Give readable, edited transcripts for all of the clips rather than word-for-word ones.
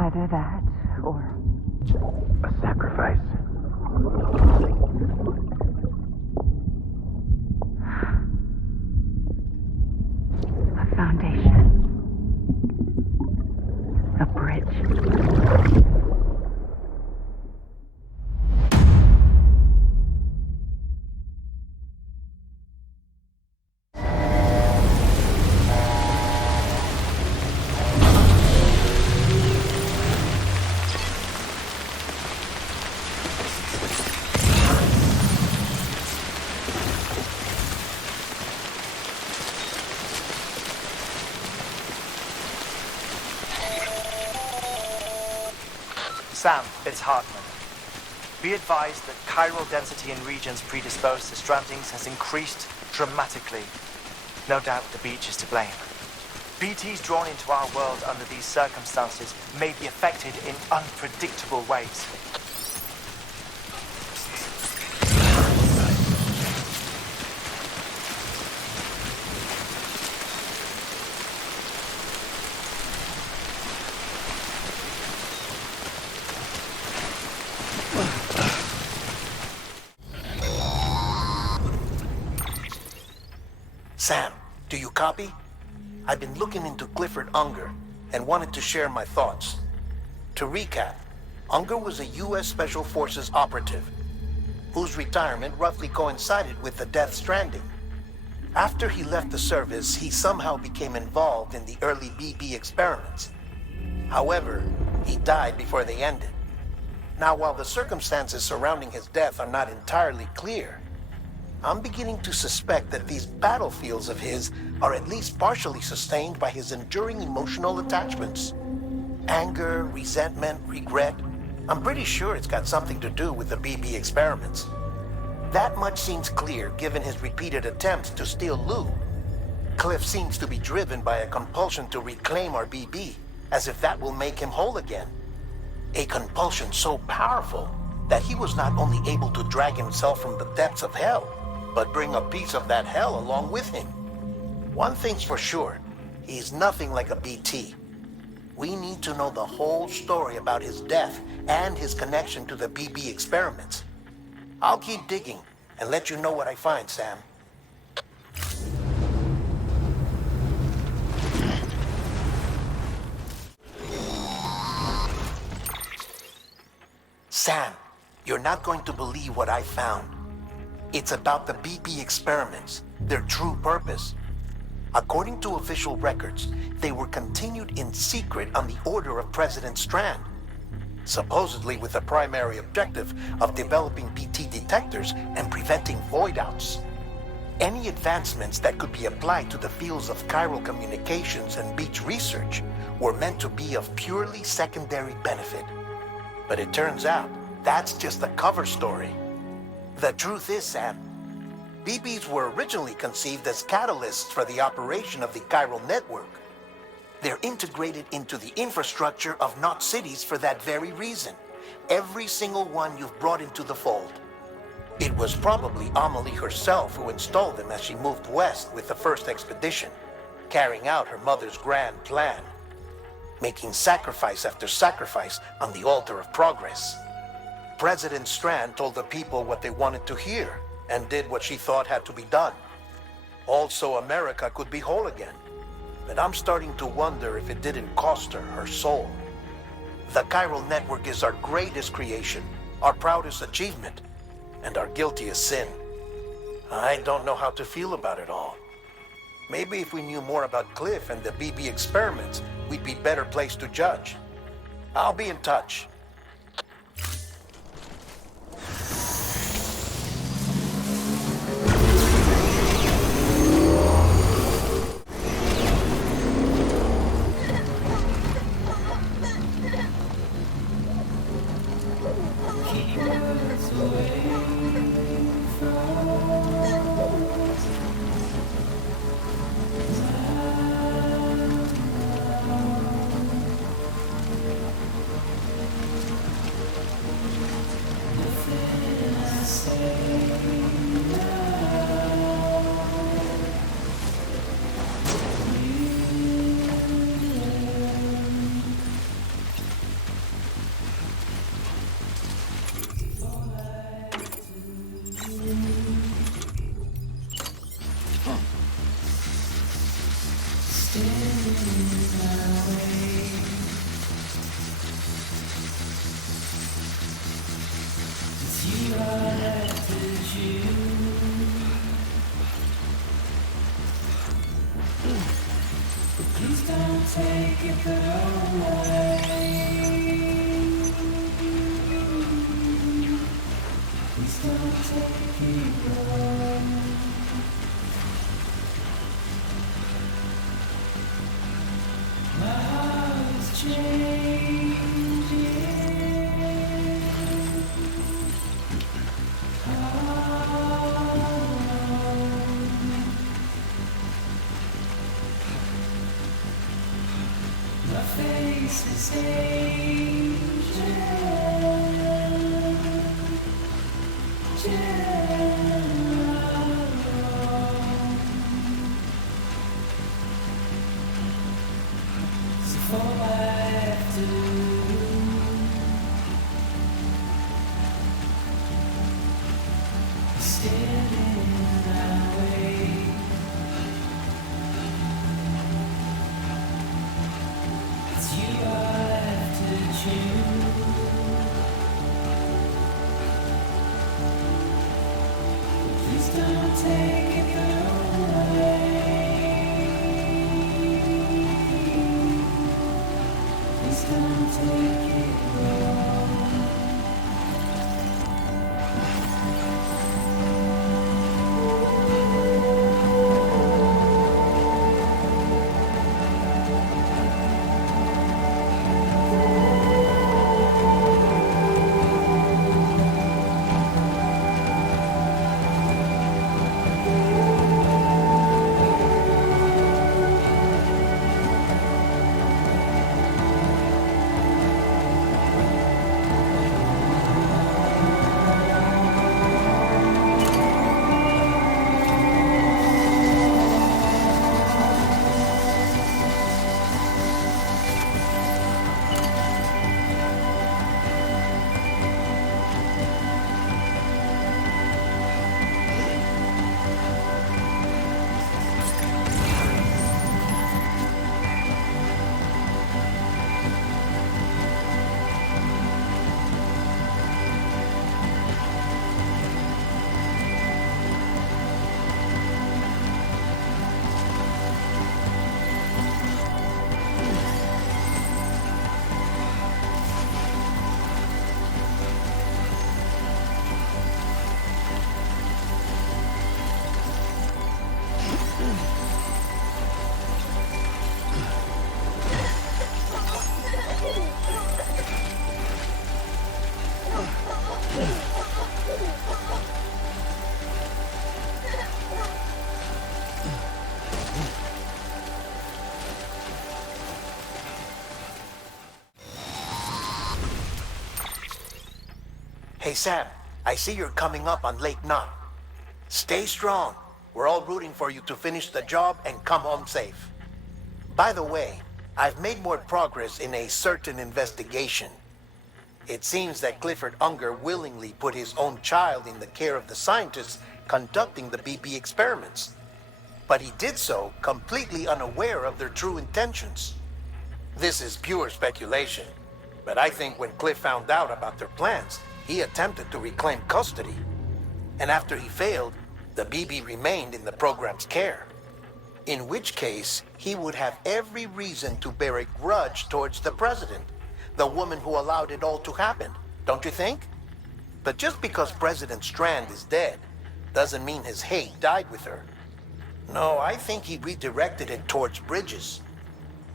Either that, or... a sacrifice. A foundation. A bridge. Sam, it's Hardman. Be advised that chiral density in regions predisposed to strandings has increased dramatically. No doubt the beach is to blame. BTs drawn into our world under these circumstances may be affected in unpredictable ways. Sam, do you copy? I've been looking into Clifford Unger and wanted to share my thoughts. To recap, Unger was a U.S. Special Forces operative whose retirement roughly coincided with the Death Stranding. After he left the service, he somehow became involved in the early BB experiments. However, he died before they ended. Now, while the circumstances surrounding his death are not entirely clear, I'm beginning to suspect that these battlefields of his are at least partially sustained by his enduring emotional attachments. Anger, resentment, regret. I'm pretty sure it's got something to do with the BB experiments. That much seems clear given his repeated attempts to steal Lou. Cliff seems to be driven by a compulsion to reclaim our BB, as if that will make him whole again. A compulsion so powerful that he was not only able to drag himself from the depths of hell, but bring a piece of that hell along with him. One thing's for sure, he's nothing like a BT. We need to know the whole story about his death and his connection to the BB experiments. I'll keep digging and let you know what I find, Sam. Sam, you're not going to believe what I found. It's about the BB experiments, their true purpose. According to official records, they were continued in secret on the order of President Strand, supposedly with the primary objective of developing BT detectors and preventing void-outs. Any advancements that could be applied to the fields of chiral communications and beach research were meant to be of purely secondary benefit. But it turns out, that's just a cover story. The truth is, Sam, BBs were originally conceived as catalysts for the operation of the chiral network. They're integrated into the infrastructure of not cities for that very reason. Every single one you've brought into the fold. It was probably Amelie herself who installed them as she moved west with the first expedition, carrying out her mother's grand plan, making sacrifice after sacrifice on the altar of progress. President Strand told the people what they wanted to hear and did what she thought had to be done. Also, America could be whole again. But I'm starting to wonder if it didn't cost her her soul. The chiral network is our greatest creation, our proudest achievement, and our guiltiest sin. I don't know how to feel about it all. Maybe if we knew more about Cliff and the BB experiments, we'd be better placed to judge. I'll be in touch. Hey Sam, I see you're coming up on Lake Knot. Stay strong. We're all rooting for you to finish the job and come home safe. By the way, I've made more progress in a certain investigation. It seems that Clifford Unger willingly put his own child in the care of the scientists conducting the BP experiments. But he did so completely unaware of their true intentions. This is pure speculation, but I think when Cliff found out about their plans, he attempted to reclaim custody. And after he failed, the BB remained in the program's care. In which case, he would have every reason to bear a grudge towards the president, the woman who allowed it all to happen, don't you think? But just because President Strand is dead, doesn't mean his hate died with her. No, I think he redirected it towards Bridges,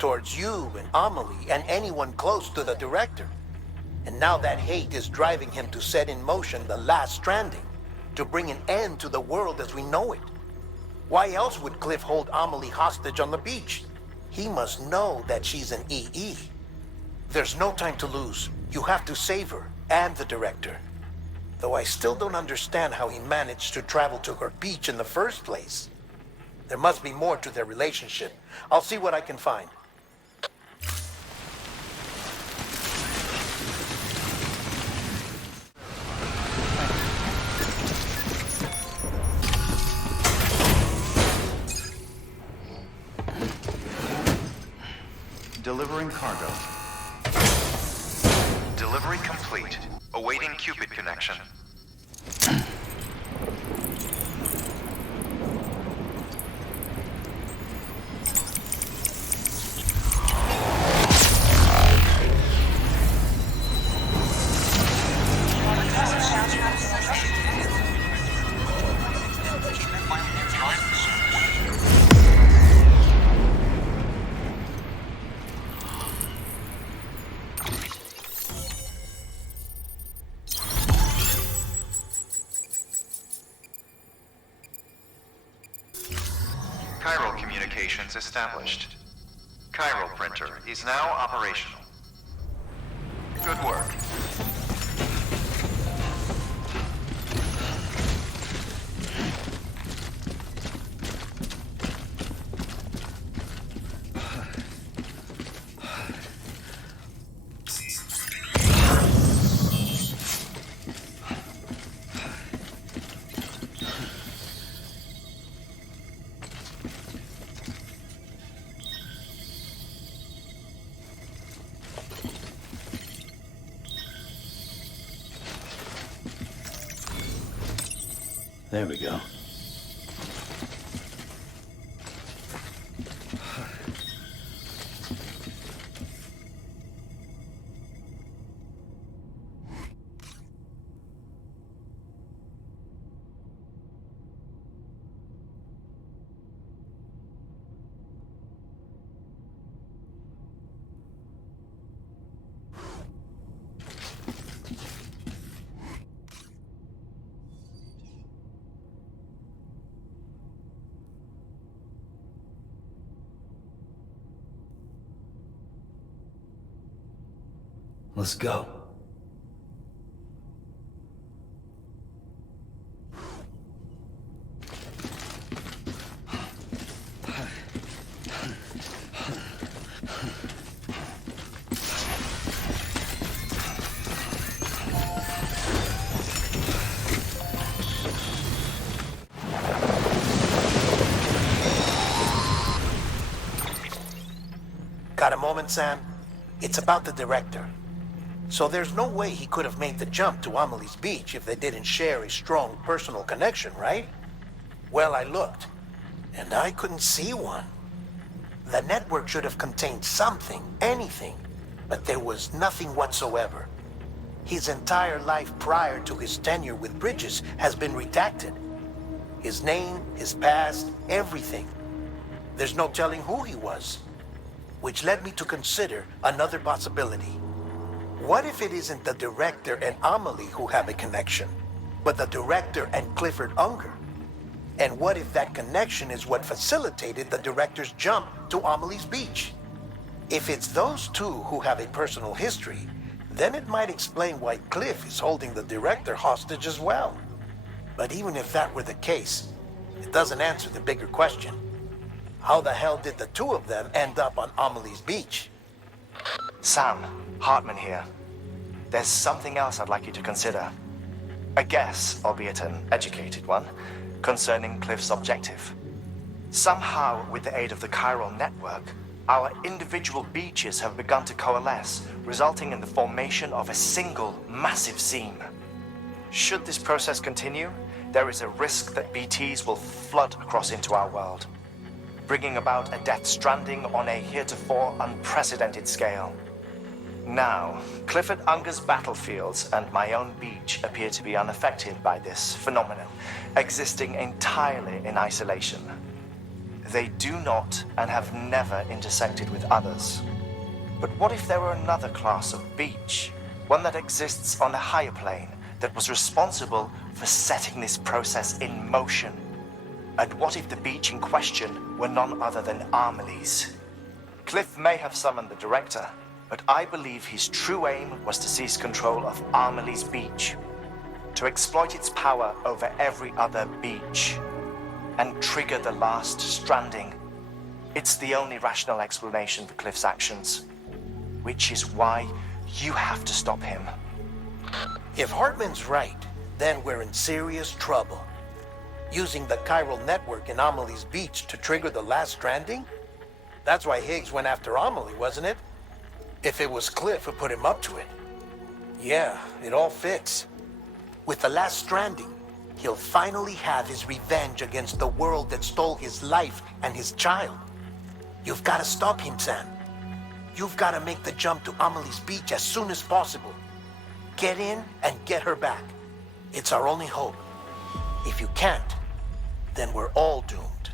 towards you and Amelie and anyone close to the director. And now that hate is driving him to set in motion the last Stranding, to bring an end to the world as we know it. Why else would Cliff hold Amelie hostage on the beach? He must know that she's an EE. There's no time to lose. You have to save her and the director. Though I still don't understand how he managed to travel to her beach in the first place. There must be more to their relationship. I'll see what I can find. Delivering cargo. Delivery complete. Awaiting Cupid connection. connections established. Chiral printer is now operational. Good work. There we go. Let's go. Got a moment, Sam? It's about the director. So there's no way he could have made the jump to Amelie's Beach if they didn't share a strong personal connection, right? Well, I looked, and I couldn't see one. The network should have contained something, anything, but there was nothing whatsoever. His entire life prior to his tenure with Bridges has been redacted. His name, his past, everything. There's no telling who he was. Which led me to consider another possibility. What if it isn't the director and Amelie who have a connection, but the director and Clifford Unger? And what if that connection is what facilitated the director's jump to Amelie's Beach? If it's those two who have a personal history, then it might explain why Cliff is holding the director hostage as well. But even if that were the case, it doesn't answer the bigger question. How the hell did the two of them end up on Amelie's Beach? Sam, Hartman here. There's something else I'd like you to consider. A guess, albeit an educated one, concerning Cliff's objective. Somehow, with the aid of the chiral network, our individual beaches have begun to coalesce, resulting in the formation of a single massive seam. Should this process continue, there is a risk that BTs will flood across into our world, bringing about a death stranding on a heretofore unprecedented scale. Now, Clifford Unger's battlefields and my own beach appear to be unaffected by this phenomenon, existing entirely in isolation. They do not and have never intersected with others. But what if there were another class of beach, one that exists on a higher plane, that was responsible for setting this process in motion? And what if the beach in question were none other than Amelie's? Cliff may have summoned the director, but I believe his true aim was to seize control of Amelie's Beach, to exploit its power over every other beach, and trigger the last stranding. It's the only rational explanation for Cliff's actions, which is why you have to stop him. If Hartman's right, then we're in serious trouble. Using the chiral network in Amelie's Beach to trigger the last stranding? That's why Higgs went after Amelie, wasn't it? If it was Cliff who put him up to it. Yeah, it all fits. With the last stranding, he'll finally have his revenge against the world that stole his life and his child. You've got to stop him, Sam. You've got to make the jump to Amelie's Beach as soon as possible. Get in and get her back. It's our only hope. If you can't, then we're all doomed.